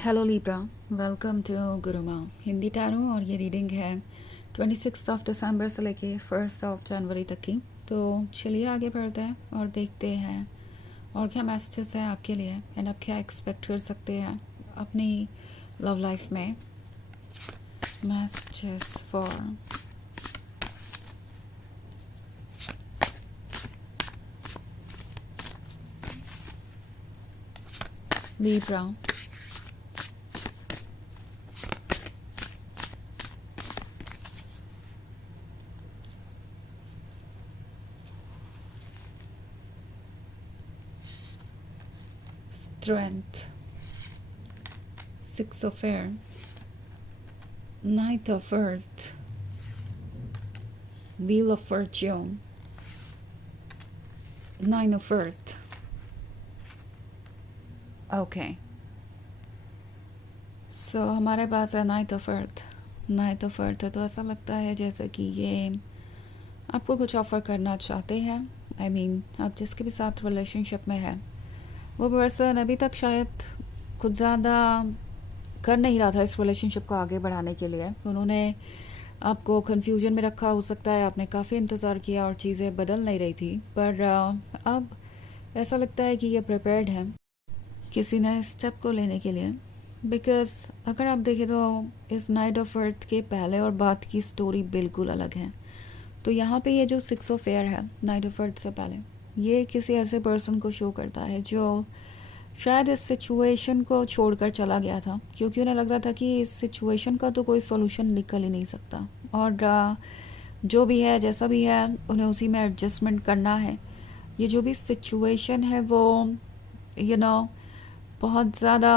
Hello Libra, welcome to Guruma Hindi tarot. और ये reading है 26 दिसंबर से लेके 1 जनवरी तक की। तो चलिए आगे बढ़ते हैं और देखते हैं और क्या मैसेजेस हैं आपके लिए एंड आप क्या एक्सपेक्ट कर सकते हैं अपनी लव लाइफ में। Messages for Libra. Strength, 6 of Air, Knight of Earth, Wheel of Fortune, 9 of Earth। Okay, सो हमारे पास है night of earth. Night of earth है तो ऐसा लगता है जैसे कि ये आपको कुछ ऑफ़र करना चाहते हैं। आई मीन आप जिसके भी साथ रिलेशनशिप में है वो पर्सन अभी तक शायद कुछ ज़्यादा कर नहीं रहा था इस रिलेशनशिप को आगे बढ़ाने के लिए। उन्होंने आपको कंफ्यूजन में रखा, हो सकता है आपने काफ़ी इंतज़ार किया और चीज़ें बदल नहीं रही थी, पर अब ऐसा लगता है कि ये प्रिपेयर्ड है किसी नए स्टेप को लेने के लिए। बिकॉज़ अगर आप देखें तो इस नाइट ऑफ अर्थ के पहले और बाद की स्टोरी बिल्कुल अलग है। तो यहाँ पे ये जो 6 of Air है नाइट ऑफ अर्थ से पहले, ये किसी ऐसे पर्सन को शो करता है जो शायद इस सिचुएशन को छोड़कर चला गया था, क्योंकि उन्हें लग रहा था कि इस सिचुएशन का तो कोई सॉल्यूशन निकल ही नहीं सकता और जो भी है जैसा भी है उन्हें उसी में एडजस्टमेंट करना है। ये जो भी सिचुएशन है वो बहुत ज़्यादा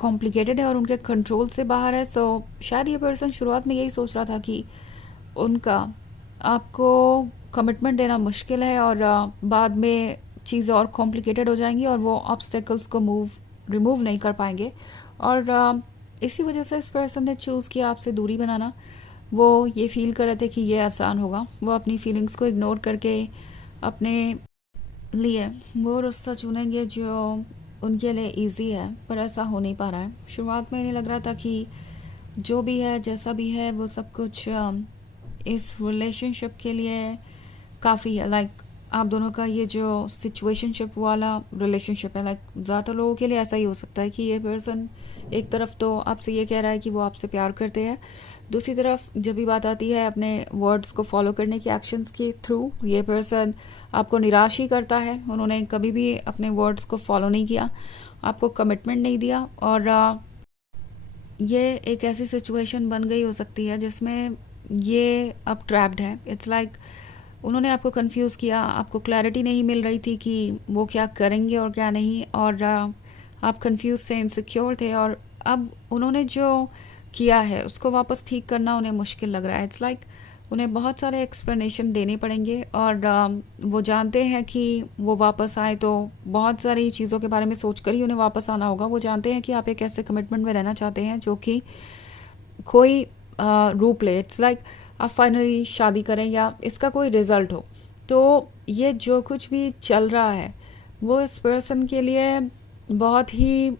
कॉम्प्लिकेटेड है और उनके कंट्रोल से बाहर है। सो शायद ये पर्सन शुरुआत में यही सोच रहा था कि उनका आपको कमिटमेंट देना मुश्किल है और बाद में चीज़ें और कॉम्प्लिकेटेड हो जाएंगी और वो ऑब्स्टेकल्स को रिमूव नहीं कर पाएंगे। और इसी वजह से इस पर्सन ने चूज़ किया आपसे दूरी बनाना। वो ये फील कर रहे थे कि ये आसान होगा, वो अपनी फीलिंग्स को इग्नोर करके अपने लिए वो रास्ता चुनेंगे जो उनके लिए इजी है, पर ऐसा हो नहीं पा रहा है। शुरुआत में इन्हें लग रहा था कि जो भी है जैसा भी है वो सब कुछ इस रिलेशनशिप के लिए काफ़ी है। लाइक आप दोनों का ये जो सिचुएशनशिप वाला रिलेशनशिप है, लाइक ज़्यादातर लोगों के लिए ऐसा ही हो सकता है कि ये पर्सन एक तरफ तो आपसे ये कह रहा है कि वो आपसे प्यार करते हैं, दूसरी तरफ जब भी बात आती है अपने वर्ड्स को फॉलो करने के एक्शंस के थ्रू ये पर्सन आपको निराश ही करता है। उन्होंने कभी भी अपने वर्ड्स को फॉलो नहीं किया, आपको कमिटमेंट नहीं दिया और ये एक ऐसी सिचुएशन बन गई हो सकती है जिसमें ये अब ट्रैप्ड है। इट्स लाइक उन्होंने आपको कंफ्यूज किया, आपको क्लैरिटी नहीं मिल रही थी कि वो क्या करेंगे और क्या नहीं, और आप कंफ्यूज थे, इनसिक्योर थे, और अब उन्होंने जो किया है उसको वापस ठीक करना उन्हें मुश्किल लग रहा है। इट्स लाइक उन्हें बहुत सारे एक्सप्लेनेशन देने पड़ेंगे और वो जानते हैं कि वो वापस आए तो बहुत सारी चीज़ों के बारे में सोच कर ही उन्हें वापस आना होगा। वो जानते हैं कि आप एक ऐसे कमिटमेंट में रहना चाहते हैं जो कि कोई रूप ले। इट्स लाइक आप फाइनली शादी करें या इसका कोई रिज़ल्ट हो। तो ये जो कुछ भी चल रहा है वो इस पर्सन के लिए बहुत ही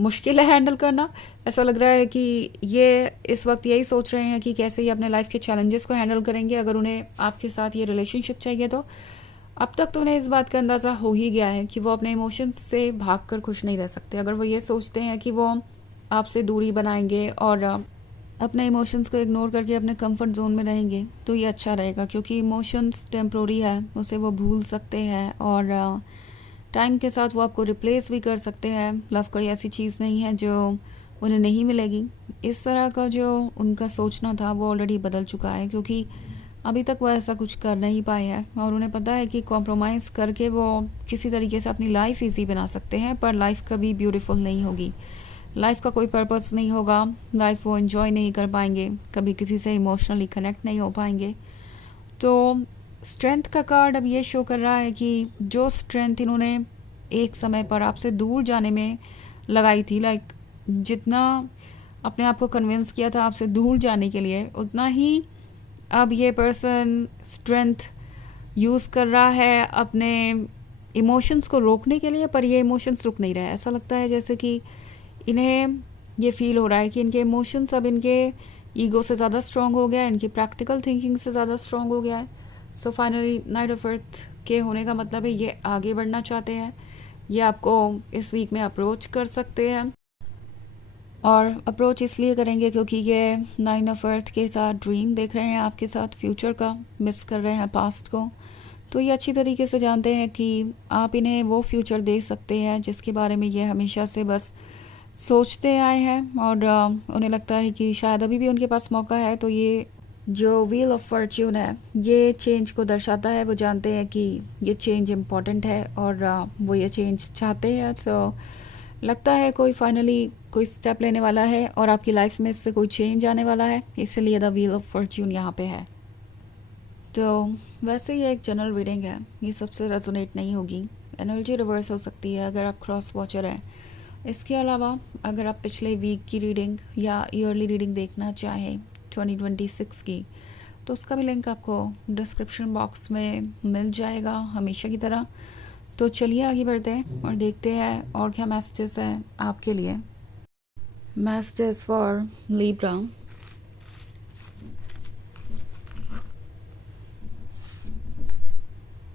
मुश्किल है हैंडल करना। ऐसा लग रहा है कि ये इस वक्त यही सोच रहे हैं कि कैसे ये अपने लाइफ के चैलेंजेस को हैंडल करेंगे अगर उन्हें आपके साथ ये रिलेशनशिप चाहिए। तो अब तक तो उन्हें इस बात का अंदाज़ा हो ही गया है कि वो अपने इमोशंस से भागकर खुश नहीं रह सकते। अगर वो ये सोचते हैं कि वो आपसे दूरी बनाएंगे और अपने इमोशंस को इग्नोर करके अपने कंफर्ट जोन में रहेंगे तो ये अच्छा रहेगा, क्योंकि इमोशंस टेम्प्रोरी है, उसे वो भूल सकते हैं और टाइम के साथ वो आपको रिप्लेस भी कर सकते हैं। लव कोई ऐसी चीज़ नहीं है जो उन्हें नहीं मिलेगी। इस तरह का जो उनका सोचना था वो ऑलरेडी बदल चुका है, क्योंकि अभी तक वो ऐसा कुछ कर नहीं पाए हैं और उन्हें पता है कि कॉम्प्रोमाइज़ करके वो किसी तरीके से अपनी लाइफ ईजी बना सकते हैं, पर लाइफ कभी ब्यूटीफुल नहीं होगी। लाइफ का कोई पर्पस नहीं होगा, लाइफ वो एंजॉय नहीं कर पाएंगे, कभी किसी से इमोशनली कनेक्ट नहीं हो पाएंगे। तो स्ट्रेंथ का कार्ड अब ये शो कर रहा है कि जो स्ट्रेंथ इन्होंने एक समय पर आपसे दूर जाने में लगाई थी, लाइक जितना अपने आप को कन्विंस किया था आपसे दूर जाने के लिए, उतना ही अब ये पर्सन स्ट्रेंथ यूज़ कर रहा है अपने इमोशंस को रोकने के लिए, पर ये इमोशंस रुक नहीं रहा है। ऐसा लगता है जैसे कि इन्हें ये फील हो रहा है कि इनके इमोशंस अब इनके ईगो से ज़्यादा स्ट्रॉन्ग हो गया है, इनकी प्रैक्टिकल थिंकिंग से ज़्यादा स्ट्रॉन्ग हो गया है। So finally night of earth के होने का मतलब है ये आगे बढ़ना चाहते हैं, ये आपको इस वीक में अप्रोच कर सकते हैं। और अप्रोच इसलिए करेंगे क्योंकि ये नाइन ऑफ अर्थ के साथ ड्रीम देख रहे हैं आपके साथ, फ्यूचर का मिस कर रहे हैं पास्ट को। तो ये अच्छी तरीके से जानते हैं कि आप इन्हें वो फ्यूचर दे सकते हैं जिसके बारे में ये हमेशा से बस सोचते आए हैं। और उन्हें लगता है कि शायद अभी भी उनके पास मौका है। तो ये जो व्हील ऑफ फॉर्च्यून है ये चेंज को दर्शाता है। वो जानते हैं कि ये चेंज इम्पॉर्टेंट है और वो ये चेंज चाहते हैं। सो लगता है कोई फाइनली कोई स्टेप लेने वाला है और आपकी लाइफ में इससे कोई चेंज आने वाला है, इसलिए द व्हील ऑफ फॉर्च्यून यहाँ पे है। तो वैसे ये एक जनरल रीडिंग है, ये सबसे रेजोनेट नहीं होगी, एनर्जी रिवर्स हो सकती है अगर आप क्रॉस वॉचर हैं। इसके अलावा अगर आप पिछले वीक की रीडिंग या ईयरली रीडिंग देखना चाहें 2026 की, तो उसका भी लिंक आपको डिस्क्रिप्शन बॉक्स में मिल जाएगा हमेशा की तरह। तो चलिए आगे बढ़ते हैं और देखते हैं और क्या मैसेजेस हैं आपके लिए। Messages for Libra.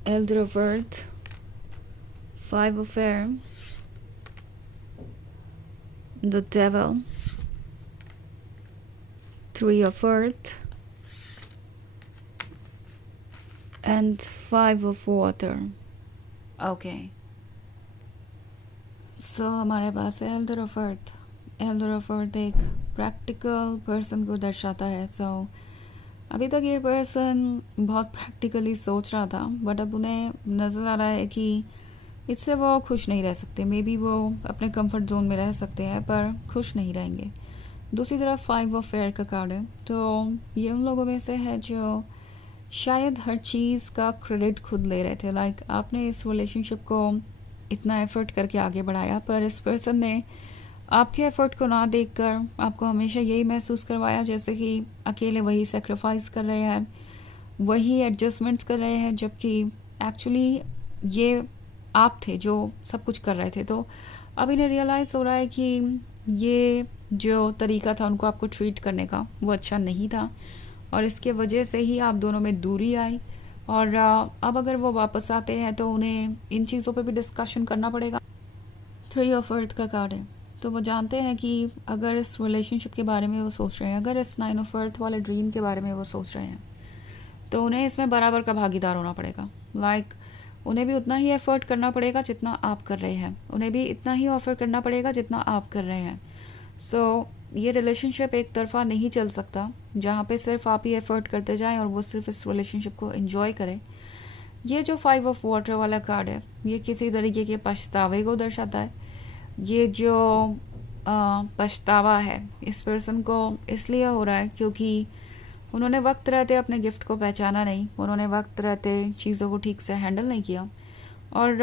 Elder of Earth, Five of Air, the Devil, Three of Earth, and Five of Water. Okay. So हमारे पास है Elder of Earth. Elder of Earth एक प्रैक्टिकल पर्सन को दर्शाता है। So अभी तक ये पर्सन बहुत प्रैक्टिकली सोच रहा था, बट अब उन्हें नज़र आ रहा है कि इससे वो खुश नहीं रह सकते। मे बी वो अपने कंफर्ट जोन में रह सकते हैं पर खुश नहीं रहेंगे। दूसरी तरफ फाइव ऑफ एयर का कार्ड है, तो ये उन लोगों में से है जो शायद हर चीज़ का क्रेडिट खुद ले रहे थे। लाइक आपने इस रिलेशनशिप को इतना एफर्ट करके आगे बढ़ाया, पर इस पर्सन ने आपके एफर्ट को ना देखकर आपको हमेशा यही महसूस करवाया जैसे कि अकेले वही सेक्रीफाइस कर रहे हैं, वही एडजस्टमेंट्स कर रहे हैं, जबकि एक्चुअली ये आप थे जो सब कुछ कर रहे थे। तो अब इन्हें रियलाइज़ हो रहा है कि ये जो तरीका था उनको आपको ट्रीट करने का वो अच्छा नहीं था, और इसके वजह से ही आप दोनों में दूरी आई। और अब अगर वो वापस आते हैं तो उन्हें इन चीज़ों पे भी डिस्कशन करना पड़ेगा। थ्री ऑफ अर्थ का कार्ड है, तो वो जानते हैं कि अगर इस रिलेशनशिप के बारे में वो सोच रहे हैं, अगर इस नाइन ऑफ अर्थ वाले ड्रीम के बारे में वो सोच रहे हैं, तो उन्हें इसमें बराबर का भागीदार होना पड़ेगा। लाइक उन्हें भी उतना ही एफर्ट करना पड़ेगा जितना आप कर रहे हैं, उन्हें भी इतना ही ऑफर करना पड़ेगा जितना आप कर रहे हैं। सो ये रिलेशनशिप एक तरफा नहीं चल सकता जहाँ पे सिर्फ आप ही एफर्ट करते जाएं और वो सिर्फ इस रिलेशनशिप को एंजॉय करें। ये जो फाइव ऑफ वाटर वाला कार्ड है ये किसी तरीके के पछतावे को दर्शाता है। ये जो पछतावा है इस पर्सन को इसलिए हो रहा है क्योंकि उन्होंने वक्त रहते अपने गिफ्ट को पहचाना नहीं, उन्होंने वक्त रहते चीज़ों को ठीक से हैंडल नहीं किया, और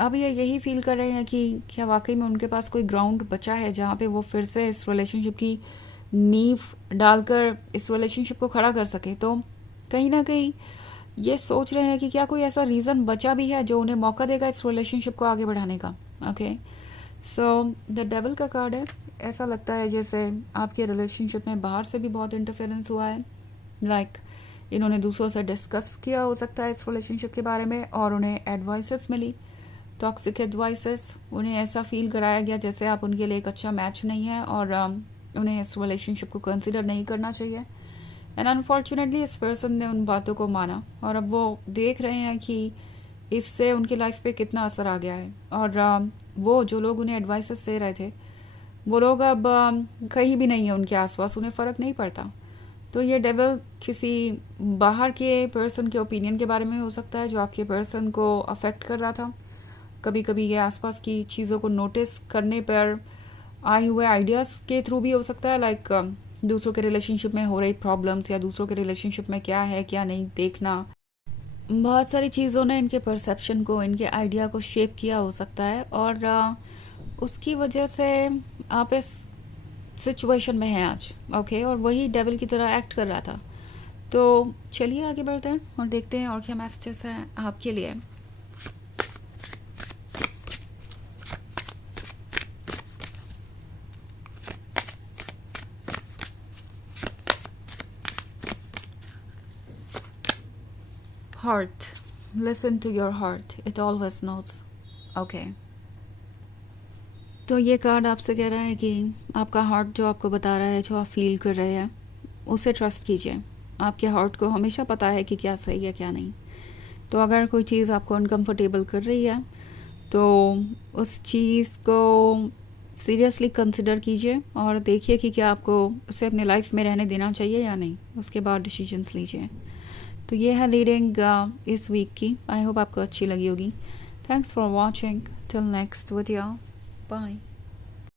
अब ये यही फील कर रहे हैं कि क्या वाकई में उनके पास कोई ग्राउंड बचा है जहाँ पे वो फिर से इस रिलेशनशिप की नींव डालकर इस रिलेशनशिप को खड़ा कर सके। तो कहीं ना कहीं ये सोच रहे हैं कि क्या कोई ऐसा रीज़न बचा भी है जो उन्हें मौका देगा इस रिलेशनशिप को आगे बढ़ाने का। ओके, सो द डेविल का कार्ड है। ऐसा लगता है जैसे आपके रिलेशनशिप में बाहर से भी बहुत इंटरफेरेंस हुआ है। लाइक इन्होंने दूसरों से डिस्कस किया हो सकता है इस रिलेशनशिप के बारे में और उन्हें एडवाइसेस मिली, टॉक्सिक एडवाइसेस। उन्हें ऐसा फील कराया गया जैसे आप उनके लिए एक अच्छा मैच नहीं है और उन्हें इस रिलेशनशिप को कंसिडर नहीं करना चाहिए। एंड अनफॉर्चुनेटली इस पर्सन ने उन बातों को माना और अब वो देख रहे हैं कि इससे उनकी लाइफ पे कितना असर आ गया है। और वो जो लोग उन्हें एडवाइसेस दे रहे थे वो लोग अब कहीं भी नहीं है उनके आसपास, उन्हें फ़र्क नहीं पड़ता। तो ये डेविल किसी बाहर के पर्सन के ओपिनियन के बारे में हो सकता है जो आपके पर्सन को अफेक्ट कर रहा था। कभी कभी ये आसपास की चीज़ों को नोटिस करने पर आए हुए आइडियाज़ के थ्रू भी हो सकता है। लाइक दूसरों के रिलेशनशिप में हो रही प्रॉब्लम्स या दूसरों के रिलेशनशिप में क्या है क्या नहीं देखना, बहुत सारी चीज़ों ने इनके परसेप्शन को, इनके आइडिया को शेप किया हो सकता है और उसकी वजह से आप इस सिचुएशन में हैं आज। ओके, और वही डेविल की तरह एक्ट कर रहा था। तो चलिए आगे बढ़ते हैं और देखते हैं और क्या मैसेजेस हैं आपके लिए। Heart, listen to your heart, it always knows. Okay, तो ये कार्ड आपसे कह रहा है कि आपका हार्ट जो आपको बता रहा है, जो आप फील कर रहे हैं, उसे ट्रस्ट कीजिए। आपके हार्ट को हमेशा पता है कि क्या सही है क्या नहीं। तो अगर कोई चीज़ आपको अनकंफर्टेबल कर रही है तो उस चीज़ को सीरियसली कंसिडर कीजिए और देखिए कि क्या आपको उसे अपने लाइफ में रहने देना चाहिए या नहीं। उसके बाद डिसीजंस लीजिए। तो ये है रीडिंग इस वीक की। आई होप आपको अच्छी लगी होगी। Thanks for watching. Till next video, bye.